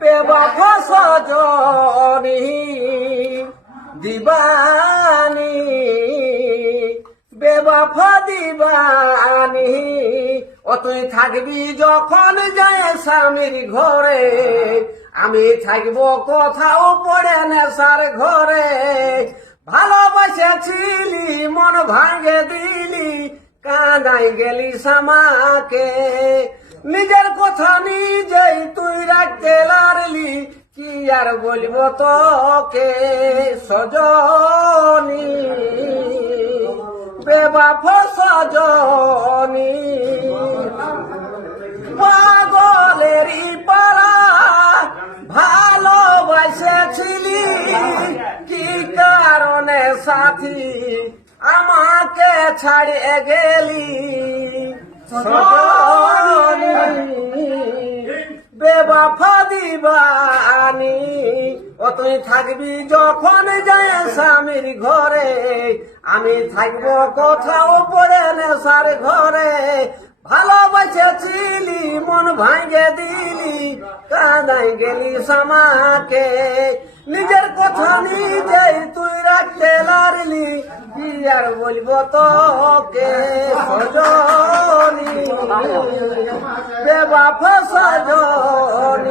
বেওয়াফা সজনী দিবানী বেওয়াফা দিবানী ও তুই থাকবি যখন যায় স্বামীর ঘরে আমি থাকবো কোথাও পড়ে নেশার ঘরে ভালোবাসেছিলি মন ভাঙে দিলি কাঁদাই গেলি সামাকে নিজের কথা নিজেই তুই রাখতে লারলি কি আর বলবো তোকে সজনী বেওয়াফা সজনী পাগলেরই পারা ভালোবাসেছিলি কি কারণে সাথী আমাকে ছাড়িয়ে গেলি সজনী বেওয়াফা দিবানী ও তুই থাকবি যখন যায় স্বামীর ঘরে আমি থাকবো কোথাও পড়ে নেশার ঘরে ভালোবাসেছিলি মন ভাঙে দিলি কাঁদাই গেলি সামাকে নিজের কথা নিজেই তুই রাখতে লারলি কি আর বলবো তোকে সজনী বেওয়াফা সজনী।